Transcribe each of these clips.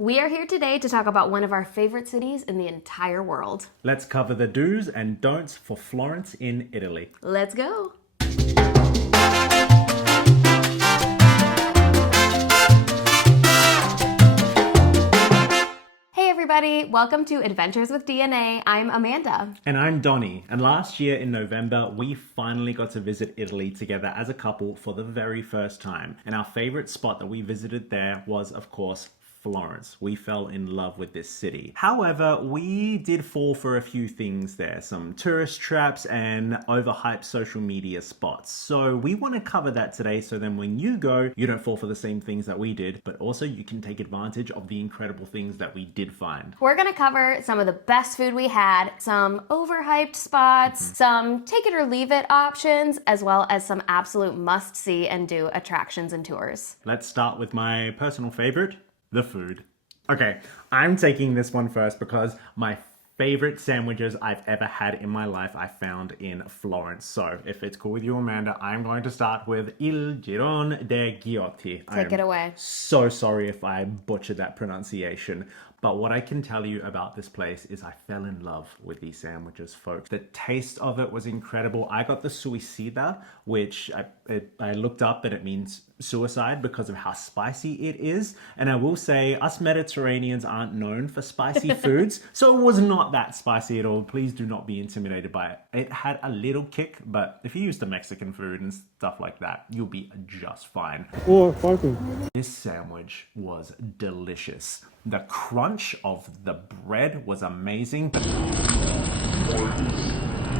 We are here today to talk about one of our favorite cities in the entire world. Let's cover the do's and don'ts for Florence in Italy. Let's go! Hey everybody, welcome to Adventures with DNA. I'm Amanda. And I'm Donnie. And last year in November, we finally got to visit Italy together as a couple for the very first time. And our favorite spot that we visited there was, of course, Florence. We fell in love with this city. However, we did fall for a few things there, some tourist traps and overhyped social media spots. So we want to cover that today so then when you go, you don't fall for the same things that we did, but also you can take advantage of the incredible things that we did find. We're gonna cover some of the best food we had, some overhyped spots, some take it or leave it options, as well as some absolute must-see and do attractions and tours. Let's start with my personal favorite, the food. Okay, I'm taking this one first because my favorite sandwiches I've ever had in my life I found in Florence. So if it's cool with you, Amanda, I'm going to start with Il Girone de Ghiotti. Take it away. So sorry if I butchered that pronunciation. But what I can tell you about this place is I fell in love with these sandwiches, folks. The taste of it was incredible. I got the suicida, which I looked up and it means suicide because of how spicy it is. And I will say us Mediterraneans aren't known for spicy foods, so it was not that spicy at all. Please do not be intimidated by it. It had a little kick, but if you use the Mexican food and stuff like that, you'll be just fine. Oh, spicy. This sandwich was delicious. The crunch of the bread was amazing.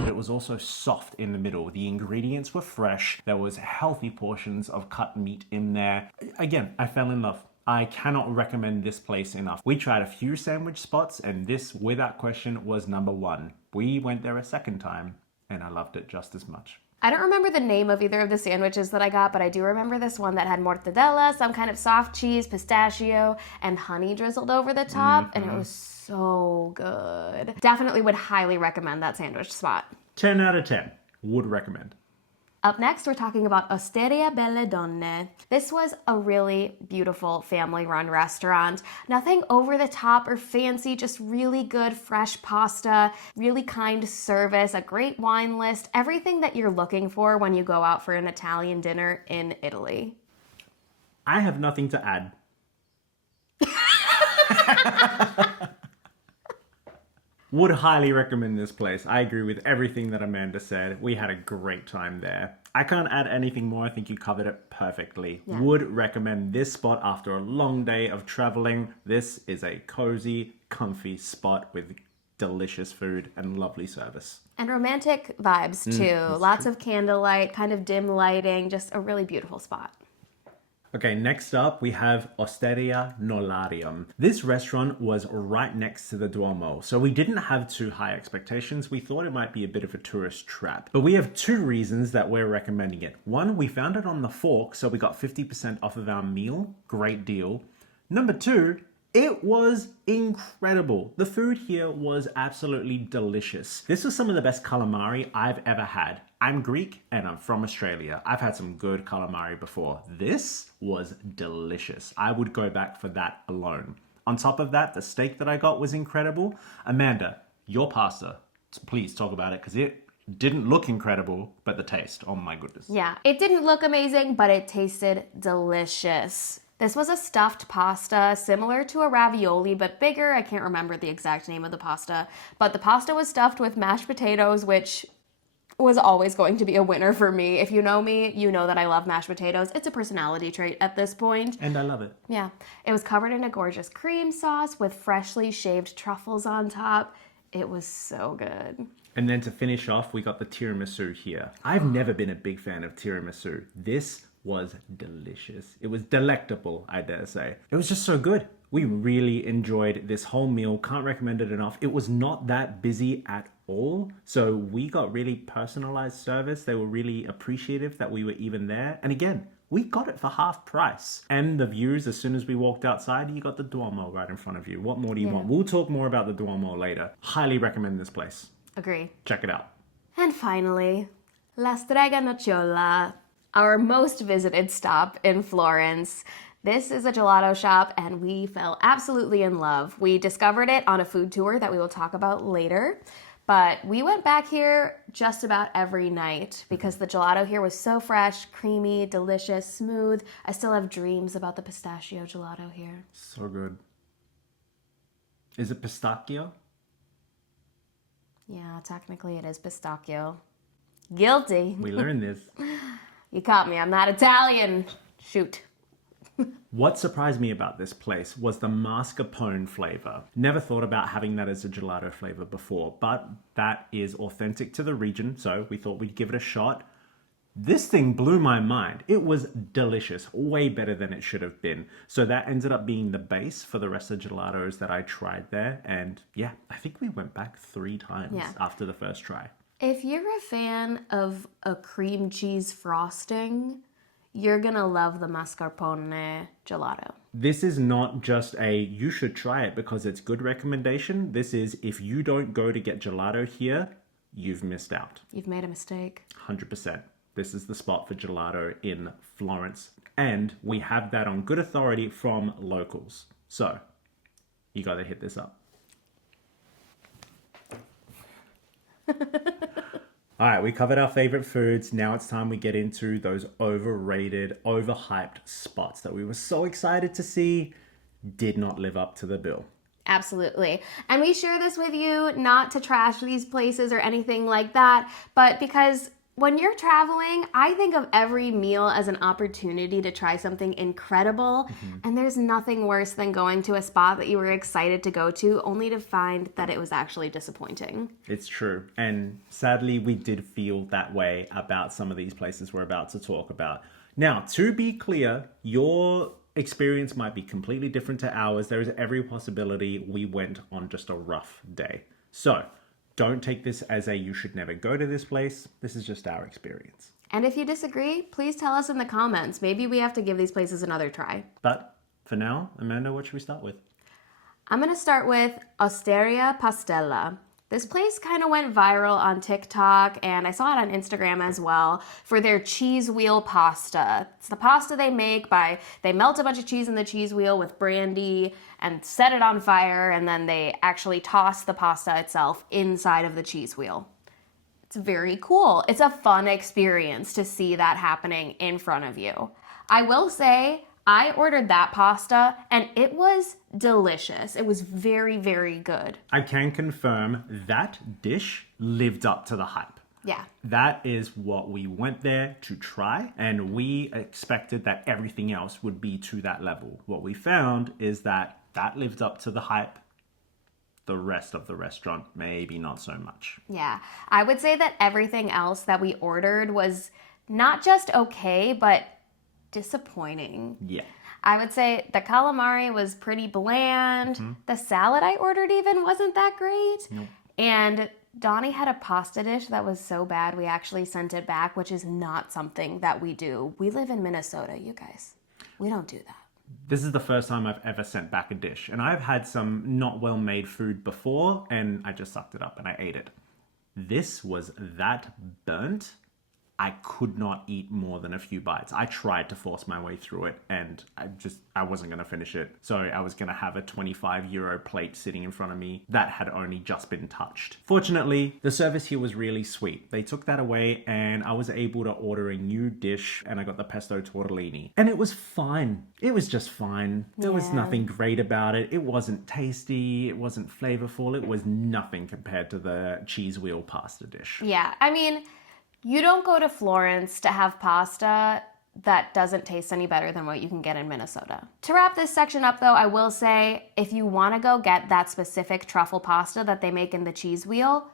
It was also soft in the middle. The ingredients were fresh. There was healthy portions of cut meat in there. Again, I fell in love. I cannot recommend this place enough. We tried a few sandwich spots and this, without question, was number one. We went there a second time and I loved it just as much. I don't remember the name of either of the sandwiches that I got, but I do remember this one that had mortadella, some kind of soft cheese, pistachio, and honey drizzled over the top, and it was so good. Definitely would highly recommend that sandwich spot. 10 out of 10. Would recommend. Up next, we're talking about Osteria Belle Donne. This was a really beautiful family-run restaurant. Nothing over the top or fancy, just really good fresh pasta, really kind service, a great wine list, everything that you're looking for when you go out for an Italian dinner in Italy. I have nothing to add. Would highly recommend this place. I agree with everything that Amanda said. We had a great time there. I can't add anything more. I think you covered it perfectly. Yeah. Would recommend this spot after a long day of traveling. This is a cozy, comfy spot with delicious food and lovely service. And romantic vibes too. Lots of candlelight, kind of dim lighting, just a really beautiful spot. Okay, next up we have Osteria Nolarium. This restaurant was right next to the Duomo, so we didn't have too high expectations. We thought it might be a bit of a tourist trap. But we have two reasons that we're recommending it. One, we found it on the fork, so we got 50% off of our meal. Great deal. Number two, it was incredible. The food here was absolutely delicious. This was some of the best calamari I've ever had. I'm Greek and I'm from Australia. I've had some good calamari before. This was delicious. I would go back for that alone. On top of that, the steak that I got was incredible. Amanda, your pasta, please talk about it because it didn't look incredible, but the taste, oh my goodness. Yeah, it didn't look amazing, but it tasted delicious. This was a stuffed pasta, similar to a ravioli, but bigger. I can't remember the exact name of the pasta, but the pasta was stuffed with mashed potatoes, which was always going to be a winner for me. If you know me, you know that I love mashed potatoes. It's a personality trait at this point. And I love it. Yeah. It was covered in a gorgeous cream sauce with freshly shaved truffles on top. It was so good. And then to finish off, we got the tiramisu here. I've never been a big fan of tiramisu. This was delicious. It was delectable, I dare say. It was just so good. We really enjoyed this whole meal. Can't recommend it enough. It was not that busy at all. So we got really personalized service. They were really appreciative that we were even there. And again, we got it for half price. And the views, as soon as we walked outside, you got the Duomo right in front of you. What more do you want? We'll talk more about the Duomo later. Highly recommend this place. Agree. Check it out. And finally, La Strega Nocciola, our most visited stop in Florence. This is a gelato shop and we fell absolutely in love. We discovered it on a food tour that we will talk about later. But we went back here just about every night because the gelato here was so fresh, creamy, delicious, smooth. I still have dreams about the pistachio gelato here. So good. Is it pistachio? Yeah, technically it is pistachio. Guilty. We learned this. You caught me. I'm not Italian. Shoot. What surprised me about this place was the mascarpone flavor. Never thought about having that as a gelato flavor before, but that is authentic to the region, so we thought we'd give it a shot. This thing blew my mind. It was delicious, way better than it should have been. So that ended up being the base for the rest of the gelatos that I tried there. And yeah, I think we went back 3 times after the first try. If you're a fan of a cream cheese frosting, you're gonna love the mascarpone gelato. This is not just a you should try it because it's good recommendation. This is if you don't go to get gelato here, you've missed out. You've made a mistake. 100%. This is the spot for gelato in Florence. And we have that on good authority from locals. So you gotta hit this up. All right, we covered our favorite foods. Now it's time we get into those overrated, overhyped spots that we were so excited to see did not live up to the bill. Absolutely. And we share this with you not to trash these places or anything like that, but because when you're traveling, I think of every meal as an opportunity to try something incredible. And there's nothing worse than going to a spot that you were excited to go to only to find that it was actually disappointing. It's true. And sadly, we did feel that way about some of these places we're about to talk about. Now, to be clear, your experience might be completely different to ours. There is every possibility we went on just a rough day. So don't take this as a you should never go to this place. This is just our experience. And if you disagree, please tell us in the comments. Maybe we have to give these places another try. But for now, Amanda, what should we start with? I'm going to start with Osteria Pastella. This place kind of went viral on TikTok, and I saw it on Instagram as well, for their cheese wheel pasta. It's the pasta they make they melt a bunch of cheese in the cheese wheel with brandy and set it on fire, and then they actually toss the pasta itself inside of the cheese wheel. It's very cool. It's a fun experience to see that happening in front of you. I will say, I ordered that pasta and it was delicious. It was very, very good. I can confirm that dish lived up to the hype. Yeah. That is what we went there to try, and we expected that everything else would be to that level. What we found is that lived up to the hype. The rest of the restaurant, maybe not so much. Yeah. I would say that everything else that we ordered was not just okay, but disappointing. Yeah. I would say the calamari was pretty bland. The salad I ordered even wasn't that great. Nope. And Donnie had a pasta dish that was so bad we actually sent it back, which is not something that we do. We live in Minnesota, you guys. We don't do that. This is the first time I've ever sent back a dish, and I've had some not well-made food before, and I just sucked it up and I ate it. This was that burnt. I could not eat more than a few bites. I tried to force my way through it and I wasn't going to finish it. So I was going to have a 25 euro plate sitting in front of me that had only just been touched. Fortunately, the service here was really sweet. They took that away and I was able to order a new dish, and I got the pesto tortellini. And it was fine. It was just fine. There was nothing great about it. It wasn't tasty. It wasn't flavorful. It was nothing compared to the cheese wheel pasta dish. Yeah, I mean, you don't go to Florence to have pasta that doesn't taste any better than what you can get in Minnesota. To wrap this section up though, I will say if you want to go get that specific truffle pasta that they make in the cheese wheel,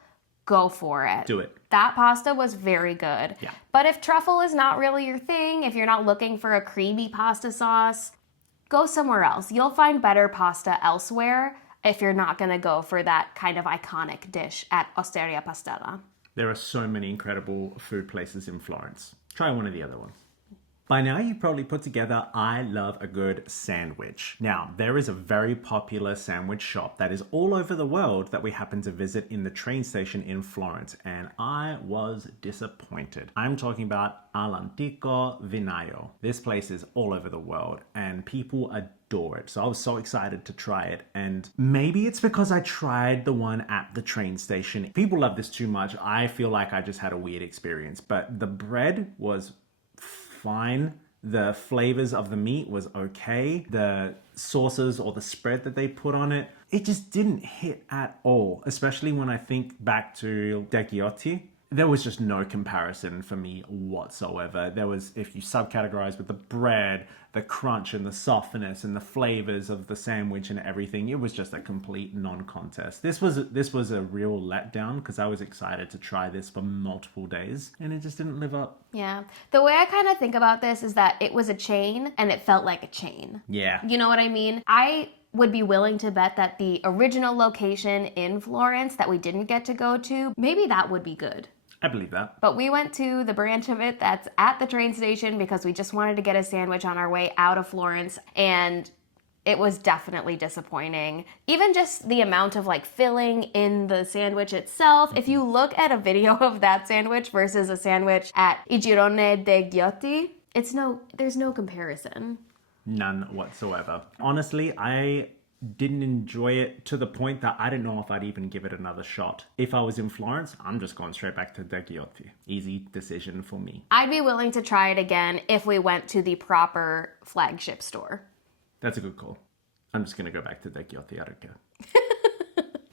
go for it. Do it. That pasta was very good. Yeah. But if truffle is not really your thing, if you're not looking for a creamy pasta sauce, go somewhere else. You'll find better pasta elsewhere if you're not going to go for that kind of iconic dish at Osteria Pastella. There are so many incredible food places in Florence. Try one of the other ones. By now, you've probably put together, I love a good sandwich. Now, there is a very popular sandwich shop that is all over the world that we happened to visit in the train station in Florence, and I was disappointed. I'm talking about All'Antico Vinaio. This place is all over the world, and people adore it. So I was so excited to try it, and maybe it's because I tried the one at the train station. People love this too much. I feel like I just had a weird experience, but the bread was fine. The flavors of the meat was okay. The sauces or the spread that they put on it, it just didn't hit at all. Especially when I think back to De Ghiotti. There was just no comparison for me whatsoever. There was, if you subcategorize with the bread, the crunch and the softness and the flavors of the sandwich and everything, it was just a complete non-contest. This was a real letdown because I was excited to try this for multiple days and it just didn't live up. Yeah. The way I kind of think about this is that it was a chain and it felt like a chain. Yeah. You know what I mean? I would be willing to bet that the original location in Florence that we didn't get to go to, maybe that would be good. I believe that. But we went to the branch of it that's at the train station because we just wanted to get a sandwich on our way out of Florence, and it was definitely disappointing. Even just the amount of like filling in the sandwich itself. If you look at a video of that sandwich versus a sandwich at Girone de Ghiotti, there's no comparison. None whatsoever. Honestly, I didn't enjoy it to the point that I didn't know if I'd even give it another shot. If I was in Florence, I'm just going straight back to De Ghiotti. Easy decision for me. I'd be willing to try it again if we went to the proper flagship store. That's a good call. I'm just going to go back to De Ghiotti. I don't care.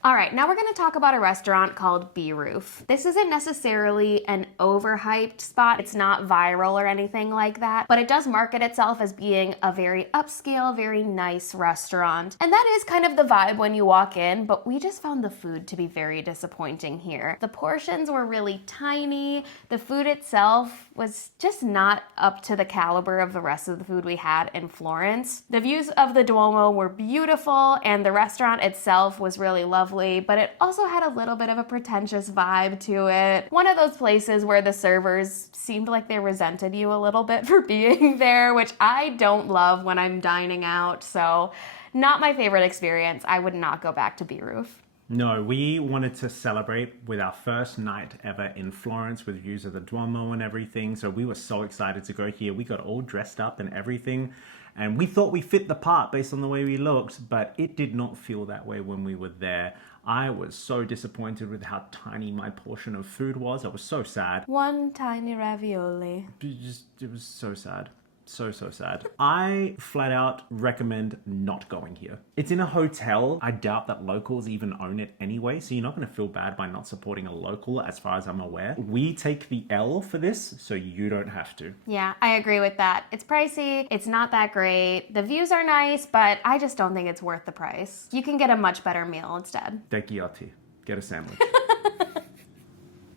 All right, now we're going to talk about a restaurant called B Roof. This isn't necessarily an overhyped spot. It's not viral or anything like that, but it does market itself as being a very upscale, very nice restaurant. And that is kind of the vibe when you walk in, but we just found the food to be very disappointing here. The portions were really tiny. The food itself was just not up to the caliber of the rest of the food we had in Florence. The views of the Duomo were beautiful, and the restaurant itself was really lovely, but it also had a little bit of a pretentious vibe to it. One of those places where the servers seemed like they resented you a little bit for being there, which I don't love when I'm dining out, so not my favorite experience. I would not go back to B Roof. No, we wanted to celebrate with our first night ever in Florence with views of the Duomo and everything. So we were so excited to go here. We got all dressed up and everything. And we thought we fit the part based on the way we looked, but it did not feel that way when we were there. I was so disappointed with how tiny my portion of food was. I was so sad. One tiny ravioli. It was so sad. So sad. I flat out recommend not going here. It's in a hotel. I doubt that locals even own it anyway, so you're not going to feel bad by not supporting a local as far as I'm aware. We take the L for this, so you don't have to. Yeah, I agree with that. It's pricey. It's not that great. The views are nice, but I just don't think it's worth the price. You can get a much better meal instead. De Ghiotti. Get a sandwich.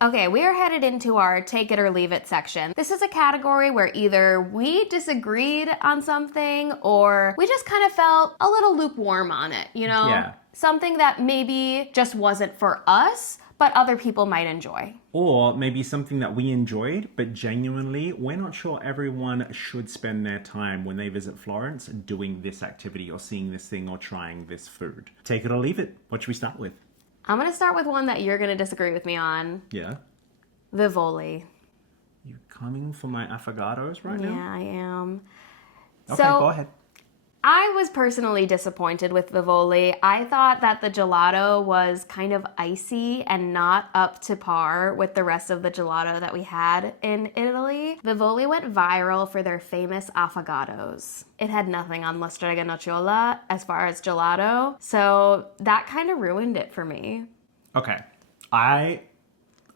Okay, we are headed into our take it or leave it section. This is a category where either we disagreed on something or we just kind of felt a little lukewarm on it, you know? Yeah. Something that maybe just wasn't for us, but other people might enjoy. Or maybe something that we enjoyed, but genuinely, we're not sure everyone should spend their time when they visit Florence doing this activity or seeing this thing or trying this food. Take it or leave it. What should we start with? I'm going to start with one that you're going to disagree with me on. Yeah? Vivoli. You coming for my affogatos right now? Yeah, I am. Okay, So, go ahead. I was personally disappointed with Vivoli. I thought that the gelato was kind of icy and not up to par with the rest of the gelato that we had in Italy. Vivoli went viral for their famous affogatos. It had nothing on La Strega Nocciola as far as gelato, so that kind of ruined it for me. Okay, I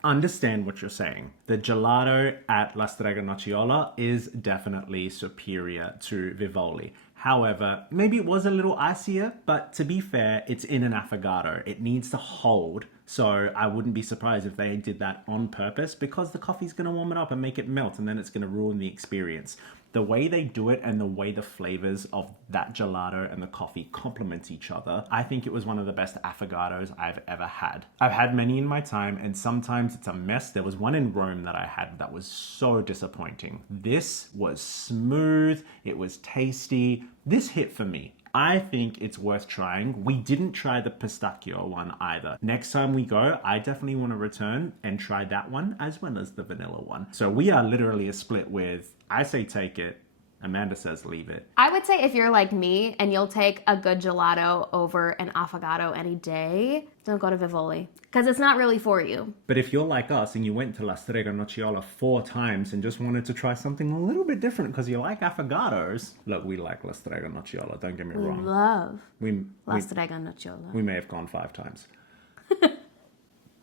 understand what you're saying. The gelato at La Strega Nocciola is definitely superior to Vivoli. However, maybe it was a little icier, but to be fair, it's in an affogato. It needs to hold, so I wouldn't be surprised if they did that on purpose because the coffee's going to warm it up and make it melt, and then it's going to ruin the experience. The way they do it and the way the flavors of that gelato and the coffee complement each other, I think it was one of the best affogatos I've ever had. I've had many in my time, and sometimes it's a mess. There was one in Rome that I had that was so disappointing. This was smooth, it was tasty. This hit for me. I think it's worth trying. We didn't try the pistachio one either. Next time we go, I definitely want to return and try that one as well as the vanilla one. So we are literally a split with, I say take it, Amanda says leave it. I would say if you're like me and you'll take a good gelato over an affogato any day, don't go to Vivoli, because it's not really for you. But if you're like us and you went to La Strega Nocciola 4 times and just wanted to try something a little bit different because you like affogatos, look, we like La Strega Nocciola, don't get me We wrong. love We La Strega Nocciola. may have gone 5 times.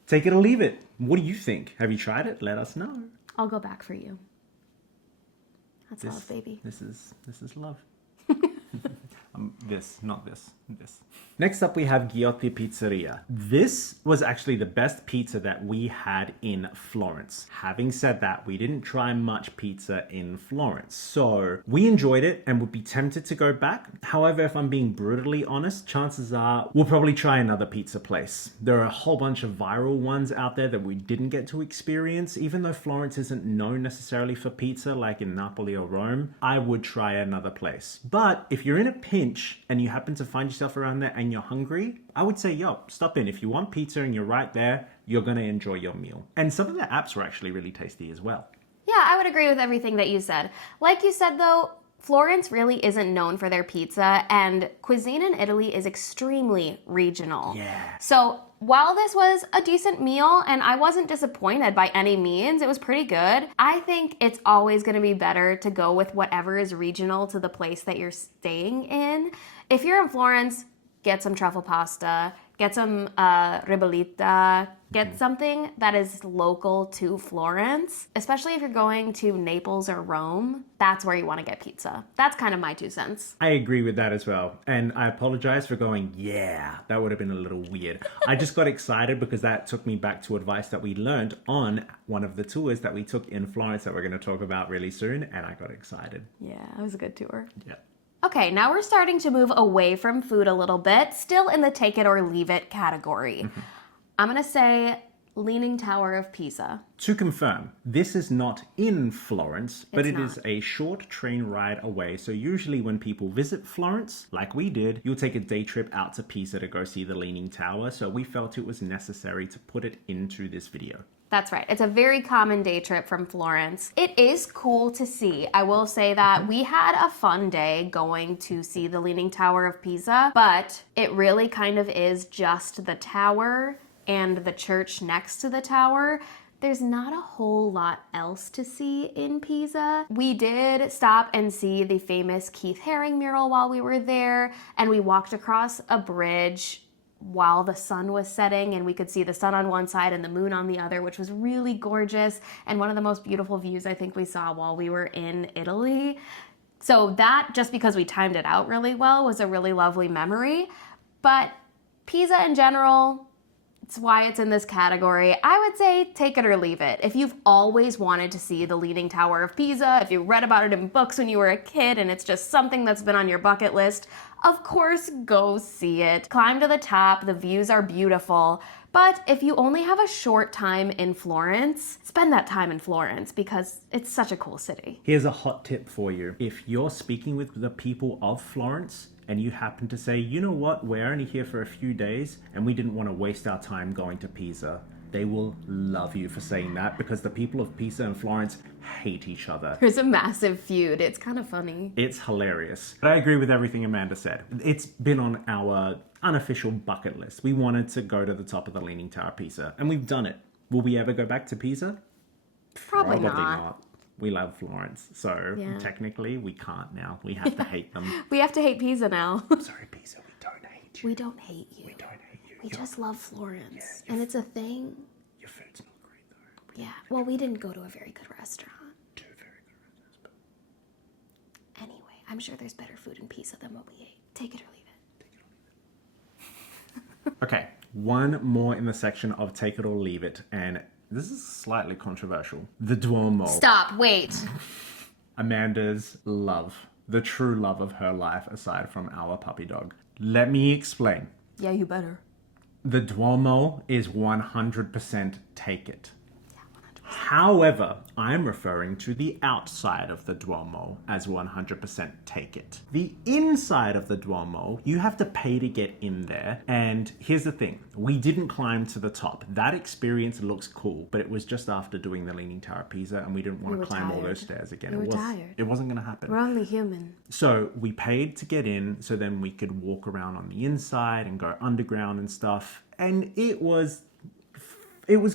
Take it or leave it. What do you think? Have you tried it? Let us know. I'll go back for you. That's love, baby. This is love. Not this. Next up, we have Giotto Pizzeria. This was actually the best pizza that we had in Florence. Having said that, we didn't try much pizza in Florence. So we enjoyed it and would be tempted to go back. However, if I'm being brutally honest, chances are we'll probably try another pizza place. There are a whole bunch of viral ones out there that we didn't get to experience. Even though Florence isn't known necessarily for pizza like in Napoli or Rome, I would try another place. But if you're in a pinch and you happen to find yourself around there and you're hungry, I would say, yo, stop in. If you want pizza and you're right there, you're going to enjoy your meal. And some of the apps were actually really tasty as well. Yeah, I would agree with everything that you said. Like you said, though, Florence really isn't known for their pizza, and cuisine in Italy is extremely regional. Yeah. So while this was a decent meal and I wasn't disappointed by any means, it was pretty good, I think it's always going to be better to go with whatever is regional to the place that you're staying in. If you're in Florence, get some truffle pasta, get some ribollita, get something that is local to Florence. Especially if you're going to Naples or Rome, that's where you want to get pizza. That's kind of my 2 cents. I agree with that as well. And I apologize for going, yeah, that would have been a little weird. I just got excited because that took me back to advice that we learned on one of the tours that we took in Florence that we're going to talk about really soon. And I got excited. Yeah, it was a good tour. Yeah. Okay, now we're starting to move away from food a little bit, still in the take it or leave it category. I'm gonna say Leaning Tower of Pisa. To confirm, this is not in Florence, but It's it is a short train ride away. So usually when people visit Florence, like we did, you'll take a day trip out to Pisa to go see the Leaning Tower. So we felt it was necessary to put it into this video. That's right. It's a very common day trip from Florence. It is cool to see. I will say that we had a fun day going to see the Leaning Tower of Pisa, but it really kind of is just the tower and the church next to the tower. There's not a whole lot else to see in Pisa. We did stop and see the famous Keith Haring mural while we were there, and we walked across a bridge while the sun was setting, and we could see the sun on one side and the moon on the other, which was really gorgeous and one of the most beautiful views I think we saw while we were in Italy. So that, just because we timed it out really well, was a really lovely memory. But Pisa in general, it's why it's in this category. I would say take it or leave it. If you've always wanted to see the Leaning Tower of Pisa, if you read about it in books when you were a kid and it's just something that's been on your bucket list, of course, go see it. Climb to the top, the views are beautiful. But if you only have a short time in Florence, spend that time in Florence because it's such a cool city. Here's a hot tip for you. If you're speaking with the people of Florence and you happen to say, you know what, we're only here for a few days and we didn't want to waste our time going to Pisa, they will love you for saying that because the people of Pisa and Florence hate each other. There's a massive feud. It's kind of funny. It's hilarious. But I agree with everything Amanda said. It's been on our unofficial bucket list. We wanted to go to the top of the Leaning Tower of Pisa, and we've done it. Will we ever go back to Pisa? Probably not. We love Florence, so technically we can't now. We have to hate them. We have to hate Pisa now. Sorry, Pisa, we don't hate you. We don't hate you. We don't hate you. We just love Florence. And it's a thing. Your food's not great, though. Yeah. Well, we didn't go to a very good restaurant. Two very good restaurants. Anyway, I'm sure there's better food in Pisa than what we ate. Take it or leave it. Take it or leave it. Okay, one more in the section of take it or leave it, and this is slightly controversial. The Duomo. Stop. Wait. Amanda's love, the true love of her life aside from our puppy dog. Let me explain. Yeah, you better. The Duomo is 100% take it. However, I'm referring to the outside of the Duomo as 100% take it. The inside of the Duomo, you have to pay to get in there. And here's the thing, we didn't climb to the top. That experience looks cool, but it was just after doing the Leaning Tower of Pisa and we didn't want to climb all those stairs again. We were tired. It wasn't going to happen. We're only human. So we paid to get in so then we could walk around on the inside and go underground and stuff. And it was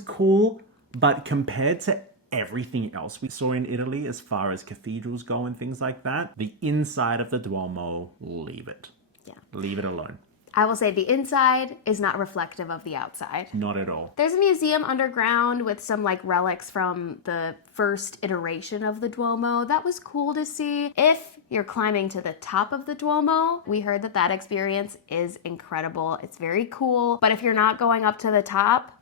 cool. But compared to everything else we saw in Italy, as far as cathedrals go and things like that, the inside of the Duomo, leave it. Yeah. Leave it alone. I will say the inside is not reflective of the outside. Not at all. There's a museum underground with some like relics from the first iteration of the Duomo. That was cool to see. If you're climbing to the top of the Duomo, we heard that experience is incredible. It's very cool. But if you're not going up to the top,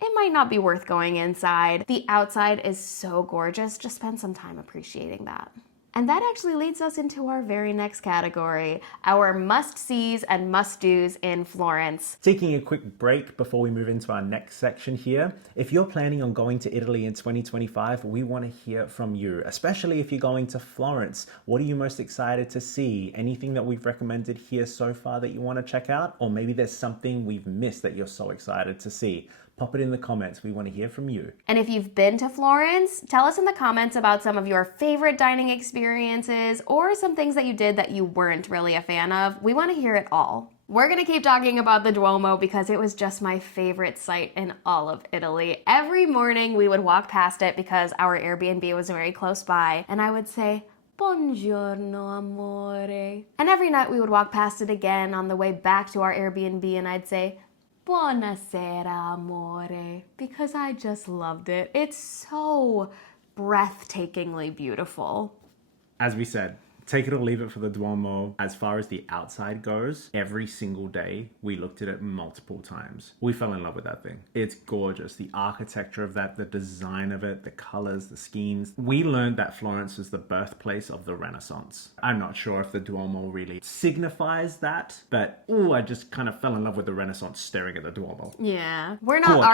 it might not be worth going inside. The outside is so gorgeous. Just spend some time appreciating that. And that actually leads us into our very next category, our must-sees and must-dos in Florence. Taking a quick break before we move into our next section here. If you're planning on going to Italy in 2025, we want to hear from you, especially if you're going to Florence. What are you most excited to see? Anything that we've recommended here so far that you want to check out? Or maybe there's something we've missed that you're so excited to see. Pop it in the comments. We want to hear from you. And if you've been to Florence, tell us in the comments about some of your favorite dining experiences or some things that you did that you weren't really a fan of. We want to hear it all. We're going to keep talking about the Duomo because it was just my favorite site in all of Italy. Every morning we would walk past it because our Airbnb was very close by, and I would say, "Buongiorno, amore." And every night we would walk past it again on the way back to our Airbnb, and I'd say, "Buonasera, amore," because I just loved it. It's so breathtakingly beautiful. As we said, take it or leave it for the Duomo. As far as the outside goes, every single day we looked at it multiple times. We fell in love with that thing. It's gorgeous. The architecture of that, the design of it, the colors, the schemes. We learned that Florence is the birthplace of the Renaissance. I'm not sure if the Duomo really signifies that, but I just kind of fell in love with the Renaissance staring at the Duomo. Yeah. We're not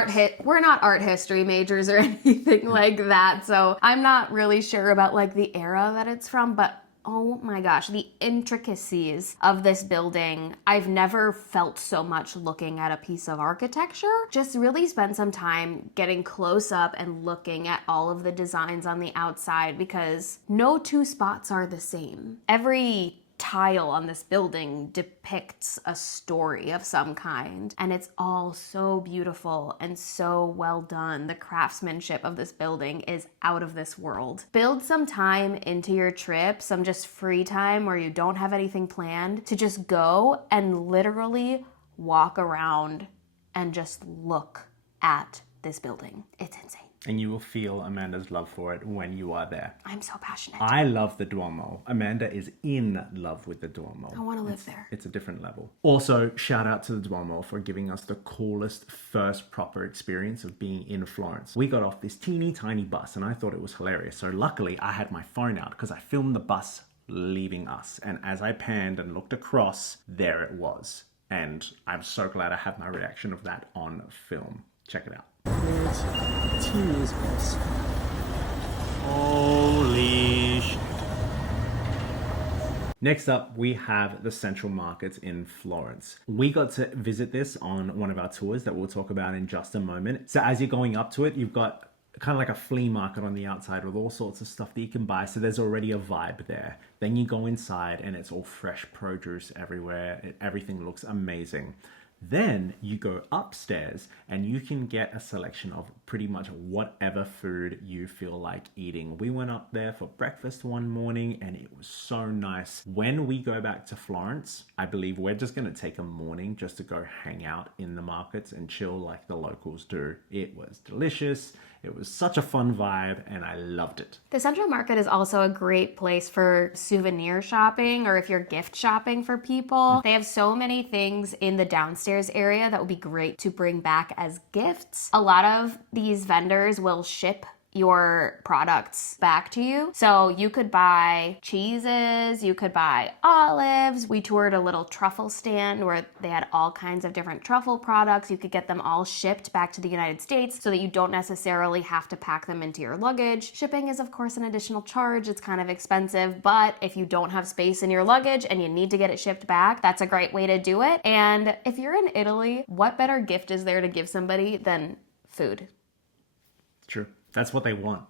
art history majors or anything like that, so I'm not really sure about like the era that it's from, but oh my gosh, the intricacies of this building. I've never felt so much looking at a piece of architecture. Just really spend some time getting close up and looking at all of the designs on the outside because no two spots are the same. Every tile on this building depicts a story of some kind, and it's all so beautiful and so well done. The craftsmanship of this building is out of this world. Build some time into your trip, some just free time where you don't have anything planned, to just go and literally walk around and just look at this building. It's insane. And you will feel Amanda's love for it when you are there. I'm so passionate. I love the Duomo. Amanda is in love with the Duomo. I want to live there. It's a different level. Also, shout out to the Duomo for giving us the coolest first proper experience of being in Florence. We got off this teeny tiny bus and I thought it was hilarious. So luckily I had my phone out because I filmed the bus leaving us. And as I panned and looked across, there it was. And I'm so glad I have my reaction of that on film. Check it out. Teeniest bus. Holy shit. Next up, we have the Central Market in Florence. We got to visit this on one of our tours that we'll talk about in just a moment. So as you're going up to it, you've got kind of like a flea market on the outside with all sorts of stuff that you can buy. So there's already a vibe there. Then you go inside and it's all fresh produce everywhere. Everything looks amazing. Then you go upstairs and you can get a selection of pretty much whatever food you feel like eating. We went up there for breakfast one morning and it was so nice. When we go back to Florence, I believe we're just going to take a morning just to go hang out in the markets and chill like the locals do. It was delicious. It was such a fun vibe and I loved it. The Central Market is also a great place for souvenir shopping or if you're gift shopping for people. They have so many things in the downstairs area that would be great to bring back as gifts. A lot of these vendors will ship your products back to you. So you could buy cheeses, you could buy olives. We toured a little truffle stand where they had all kinds of different truffle products. You could get them all shipped back to the United States so that you don't necessarily have to pack them into your luggage. Shipping is of course an additional charge. It's kind of expensive, but if you don't have space in your luggage and you need to get it shipped back, that's a great way to do it. And if you're in Italy, what better gift is there to give somebody than food? True. That's what they want.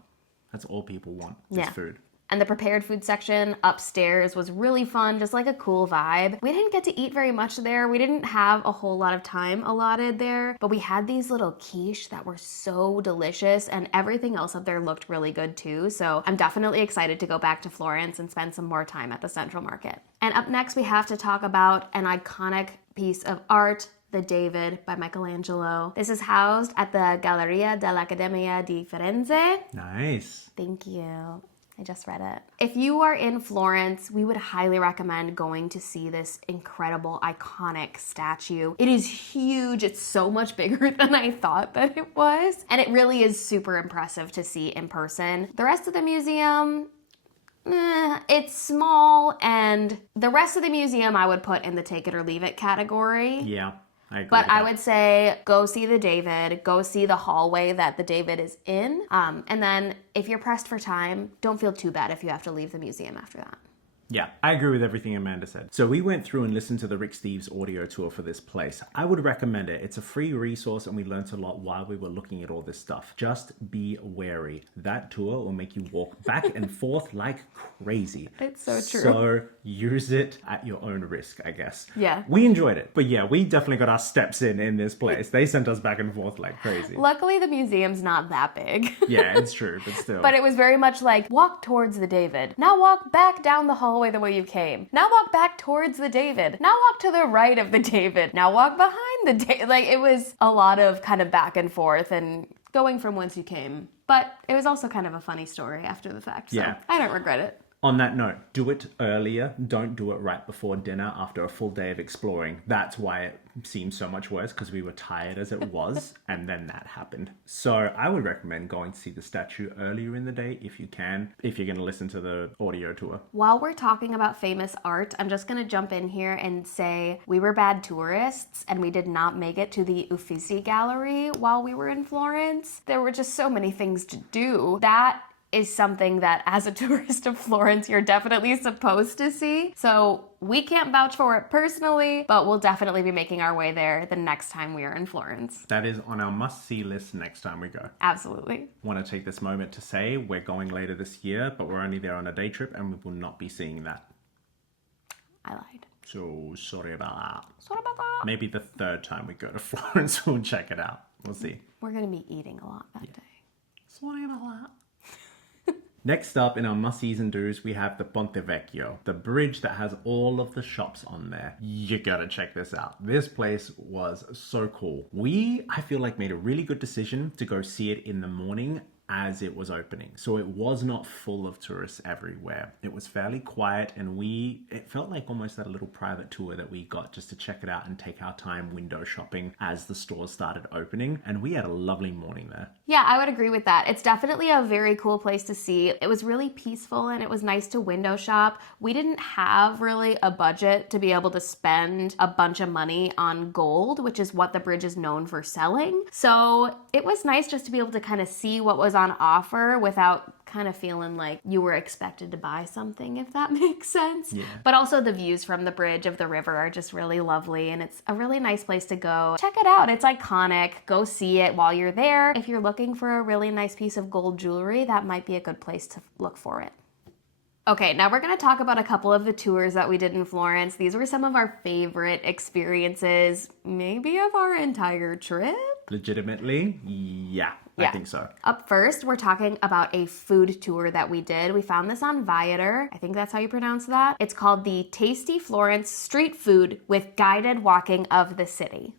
That's all people want is food. And the prepared food section upstairs was really fun, just like a cool vibe. We didn't get to eat very much there. We didn't have a whole lot of time allotted there, but we had these little quiche that were so delicious, and everything else up there looked really good too. So I'm definitely excited to go back to Florence and spend some more time at the Central Market. And up next, we have to talk about an iconic piece of art, the David by Michelangelo. This is housed at the Galleria dell'Accademia di Firenze. Nice. Thank you. I just read it. If you are in Florence, we would highly recommend going to see this incredible, iconic statue. It is huge. It's so much bigger than I thought that it was. And it really is super impressive to see in person. The rest of the museum, it's small, and the rest of the museum I would put in the take it or leave it category. Yeah. But I would say go see the David, go see the hallway that the David is in. And then if you're pressed for time, don't feel too bad if you have to leave the museum after that. Yeah, I agree with everything Amanda said. So we went through and listened to the Rick Steves audio tour for this place. I would recommend it. It's a free resource and we learned a lot while we were looking at all this stuff. Just be wary. That tour will make you walk back and forth like crazy. It's so true. So use it at your own risk, I guess. Yeah. We enjoyed it. But yeah, we definitely got our steps in this place. They sent us back and forth like crazy. Luckily, the museum's not that big. Yeah, it's true, but still. But it was very much like, walk towards the David. Now walk back down the hallway the way you came. Now walk back towards the David. Now walk to the right of the David. Now walk behind the David. Like, it was a lot of kind of back and forth and going from whence you came. But it was also kind of a funny story after the fact. So yeah. I don't regret it. On that note, do it earlier. Don't do it right before dinner after a full day of exploring. That's why it seemed so much worse, because we were tired as it was, and then that happened. So I would recommend going to see the statue earlier in the day if you can, if you're going to listen to the audio tour. While we're talking about famous art, I'm just going to jump in here and say we were bad tourists and we did not make it to the Uffizi Gallery while we were in Florence. There were just so many things to do. That is something that as a tourist of Florence, you're definitely supposed to see. So we can't vouch for it personally, but we'll definitely be making our way there the next time we are in Florence. That is on our must-see list next time we go. Absolutely. Want to take this moment to say we're going later this year, but we're only there on a day trip and we will not be seeing that. I lied. So sorry about that. Sorry about that. Maybe the third time we go to Florence, we'll check it out. We'll see. We're going to be eating a lot that day. Sorry about that. Next up in our must-sees and do's, we have the Ponte Vecchio, the bridge that has all of the shops on there. You gotta check this out. This place was so cool. I feel like, made a really good decision to go see it in the morning as it was opening. So it was not full of tourists everywhere. It was fairly quiet, and it felt like almost that little private tour that we got just to check it out and take our time window shopping as the stores started opening. And we had a lovely morning there. Yeah, I would agree with that. It's definitely a very cool place to see. It was really peaceful and it was nice to window shop. We didn't have really a budget to be able to spend a bunch of money on gold, which is what the bridge is known for selling. So it was nice just to be able to kind of see what was on offer without kind of feeling like you were expected to buy something, if that makes sense. Yeah. But also the views from the bridge of the river are just really lovely, and it's a really nice place to go. Check it out. It's iconic. Go see it while you're there. If you're looking for a really nice piece of gold jewelry, that might be a good place to look for it. Okay, now we're going to talk about a couple of the tours that we did in Florence. These were some of our favorite experiences, maybe of our entire trip. Legitimately, yeah. I think so. Up first, we're talking about a food tour that we did. We found this on Viator. I think that's how you pronounce that. It's called the Tasty Florence Street Food with Guided Walking of the City.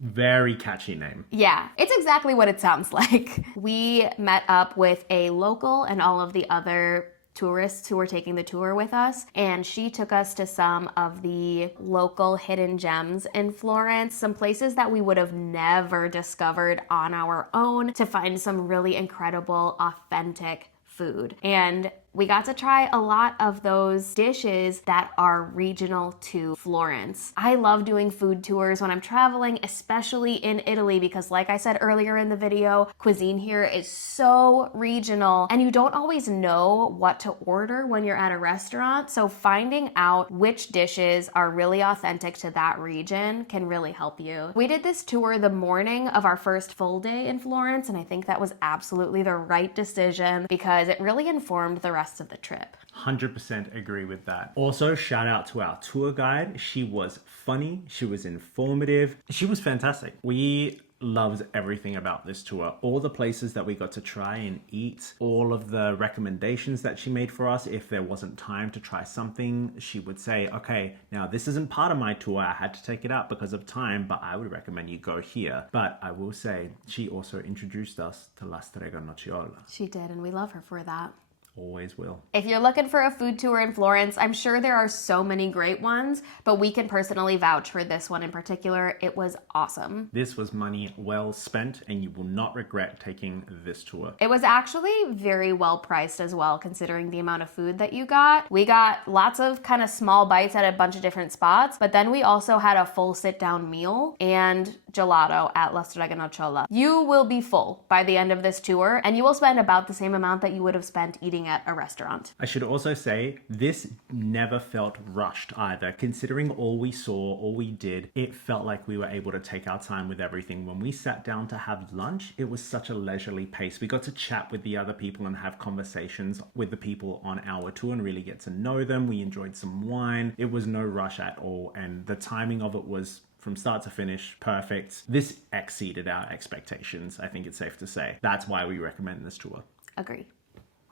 Very catchy name. Yeah, it's exactly what it sounds like. We met up with a local and all of the other tourists who were taking the tour with us, and she took us to some of the local hidden gems in Florence, some places that we would have never discovered on our own, to find some really incredible, authentic food. And we got to try a lot of those dishes that are regional to Florence. I love doing food tours when I'm traveling, especially in Italy, because like I said earlier in the video, cuisine here is so regional and you don't always know what to order when you're at a restaurant. So finding out which dishes are really authentic to that region can really help you. We did this tour the morning of our first full day in Florence, and I think that was absolutely the right decision because it really informed the rest of the trip. 100% agree with that. Also, shout out to our tour guide. She was funny, she was informative, she was fantastic. We loved everything about this tour. All the places that we got to try and eat, all of the recommendations that she made for us. If there wasn't time to try something, she would say, okay, now this isn't part of my tour, I had to take it out because of time, but I would recommend you go here. But I will say, she also introduced us to La Strega Nocciola. She did, and we love her for that. Always will. If you're looking for a food tour in Florence, I'm sure there are so many great ones, but we can personally vouch for this one in particular. It was awesome. This was money well spent, and you will not regret taking this tour. It was actually very well priced as well, considering the amount of food that you got. We got lots of kind of small bites at a bunch of different spots, but then we also had a full sit-down meal and gelato at La Strega Nocciola. You will be full by the end of this tour, and you will spend about the same amount that you would have spent eating at a restaurant. I should also say, this never felt rushed either. Considering all we saw, all we did, it felt like we were able to take our time with everything. When we sat down to have lunch, it was such a leisurely pace. We got to chat with the other people and have conversations with the people on our tour and really get to know them. We enjoyed some wine. It was no rush at all, and the timing of it was from start to finish, perfect. This exceeded our expectations, I think it's safe to say. That's why we recommend this tour. Agreed.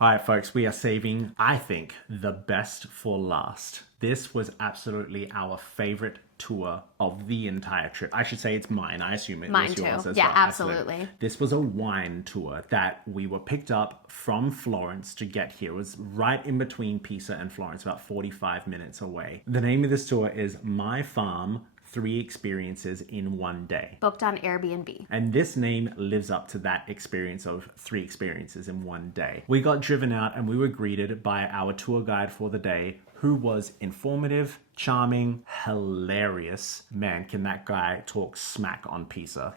All right, folks, we are saving, I think, the best for last. This was absolutely our favorite tour of the entire trip. I should say it's mine. I assume it was yours as well. Yeah, absolutely. This was a wine tour that we were picked up from Florence to get here. It was right in between Pisa and Florence, about 45 minutes away. The name of this tour is My Farm, 3 experiences in one day. Booked on Airbnb. And this name lives up to that experience of 3 experiences in one day. We got driven out and we were greeted by our tour guide for the day, who was informative, charming, hilarious. Man, can that guy talk smack on Pisa.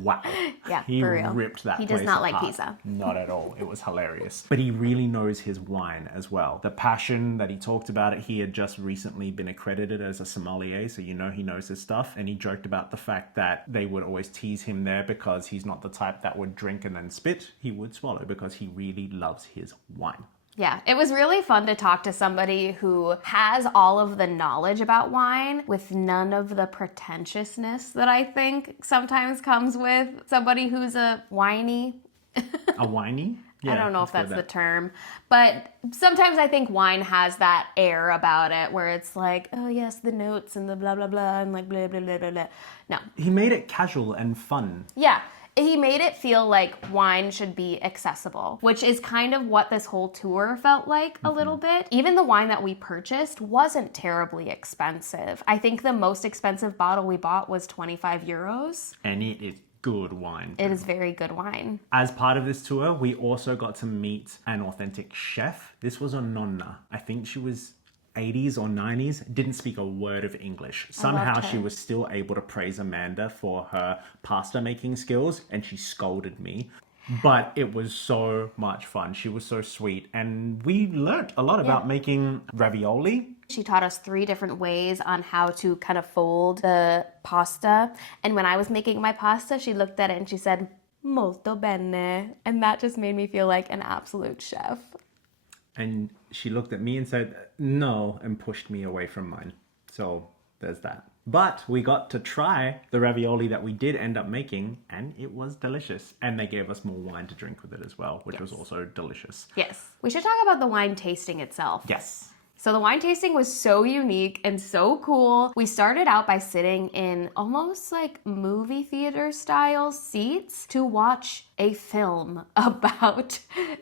Wow. Yeah, he for real. ripped that He place does not like apart. Pisa. Not at all. It was hilarious. But he really knows his wine as well. The passion that he talked about it, he had just recently been accredited as a sommelier, so you know he knows his stuff. And he joked about the fact that they would always tease him there because he's not the type that would drink and then spit. He would swallow because he really loves his wine. Yeah, it was really fun to talk to somebody who has all of the knowledge about wine with none of the pretentiousness that I think sometimes comes with somebody who's a whiny. A whiny? Yeah, I don't know if that's the term, but sometimes I think wine has that air about it where it's like, oh yes, the notes and the blah, blah, blah, and like blah, blah, blah, blah, blah. No. He made it casual and fun. Yeah. He made it feel like wine should be accessible, which is kind of what this whole tour felt like a little bit. Even the wine that we purchased wasn't terribly expensive. I think the most expensive bottle we bought was 25 euros. And it is good wine. It is very good wine. As part of this tour, we also got to meet an authentic chef. This was a nonna. I think she was 80s or 90s, didn't speak a word of English. Somehow she was still able to praise Amanda for her pasta making skills, and she scolded me. But it was so much fun. She was so sweet, and we learnt a lot about making ravioli. She taught us 3 different ways on how to kind of fold the pasta. And when I was making my pasta, she looked at it and she said, molto bene. And that just made me feel like an absolute chef. And she looked at me and said, no, and pushed me away from mine. So there's that. But we got to try the ravioli that we did end up making, and it was delicious. And they gave us more wine to drink with it as well, which was also delicious. Yes. We should talk about the wine tasting itself. Yes. So the wine tasting was so unique and so cool. We started out by sitting in almost like movie theater style seats to watch a film about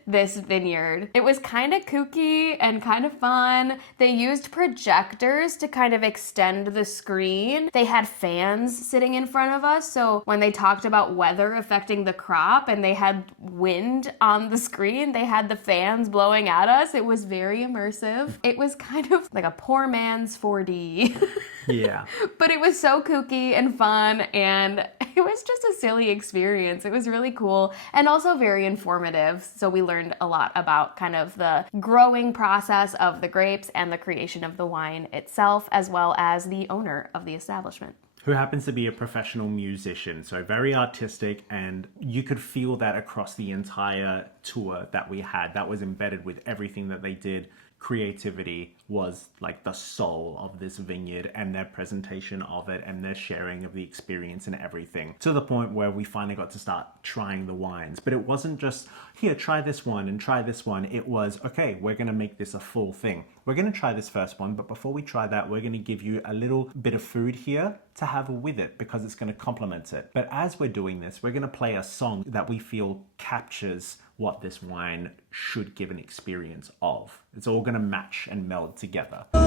this vineyard. It was kind of kooky and kind of fun. They used projectors to kind of extend the screen. They had fans sitting in front of us, so when they talked about weather affecting the crop and they had wind on the screen, they had the fans blowing at us. It was very immersive. It was kind of like a poor man's 4D. Yeah. But it was so kooky and fun, and it was just a silly experience. It was really cool and also very informative. So we learned a lot about kind of the growing process of the grapes and the creation of the wine itself, as well as the owner of the establishment, who happens to be a professional musician, so very artistic, and you could feel that across the entire tour that we had. That was embedded with everything that they did. Creativity was like the soul of this vineyard, and their presentation of it and their sharing of the experience and everything, to the point where we finally got to start trying the wines. But it wasn't just, here, try this one and try this one. It was, okay, we're going to make this a full thing. We're going to try this first one, but before we try that, we're going to give you a little bit of food here to have with it because it's going to complement it. But as we're doing this, we're going to play a song that we feel captures what this wine should give an experience of. It's all going to match and meld together. And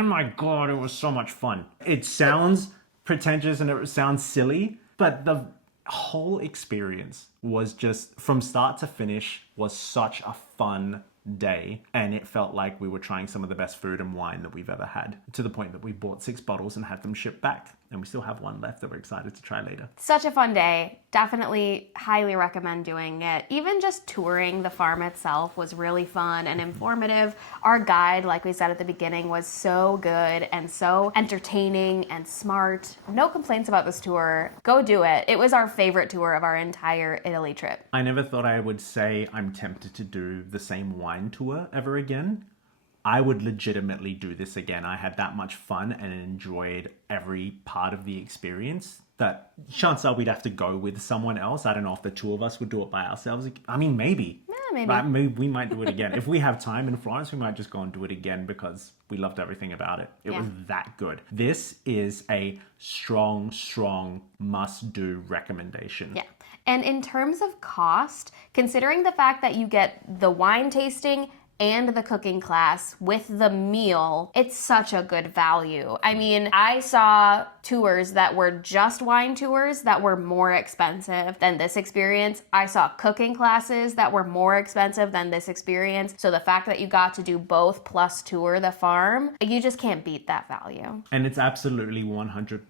oh my god, it was so much fun. It sounds pretentious and it sounds silly, but the whole experience was just, from start to finish, was such a fun day, and it felt like we were trying some of the best food and wine that we've ever had, to the point that we bought 6 bottles and had them shipped back, and we still have one left that we're excited to try later. Such a fun day. Definitely highly recommend doing it. Even just touring the farm itself was really fun and informative. Our guide, like we said at the beginning, was so good and so entertaining and smart. No complaints about this tour. Go do it. It was our favorite tour of our entire Italy trip. I never thought I would say I'm tempted to do the same wine tour ever again. I would legitimately do this again. I had that much fun and enjoyed every part of the experience that chances are we'd have to go with someone else. I don't know if the two of us would do it by ourselves. I mean, maybe. Maybe. But maybe we might do it again. If we have time in Florence, we might just go and do it again because we loved everything about it. It was that good. This is a strong must-do recommendation. Yeah. And in terms of cost, considering the fact that you get the wine tasting and the cooking class with the meal, it's such a good value. I mean, I saw tours that were just wine tours that were more expensive than this experience. I saw cooking classes that were more expensive than this experience. So the fact that you got to do both plus tour the farm, you just can't beat that value. And it's absolutely 100%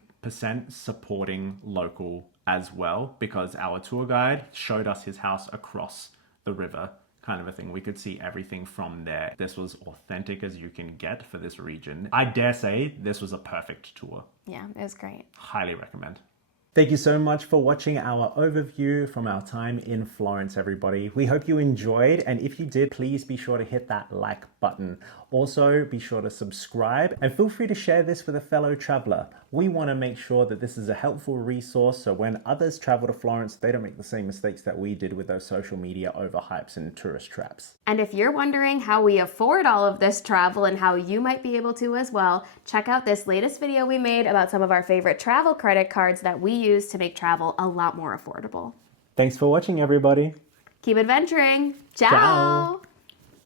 supporting local as well, because our tour guide showed us his house across the river, kind of a thing. We could see everything from there. This was authentic as you can get for this region. I dare say this was a perfect tour. Yeah, it was great. Highly recommend. Thank you so much for watching our overview from our time in Florence, everybody. We hope you enjoyed, and if you did, please be sure to hit that like button. Also, be sure to subscribe and feel free to share this with a fellow traveler. We want to make sure that this is a helpful resource so when others travel to Florence, they don't make the same mistakes that we did with those social media overhypes and tourist traps. And if you're wondering how we afford all of this travel and how you might be able to as well, check out this latest video we made about some of our favorite travel credit cards that we use to make travel a lot more affordable. Thanks for watching, everybody. Keep adventuring. Ciao. Ciao.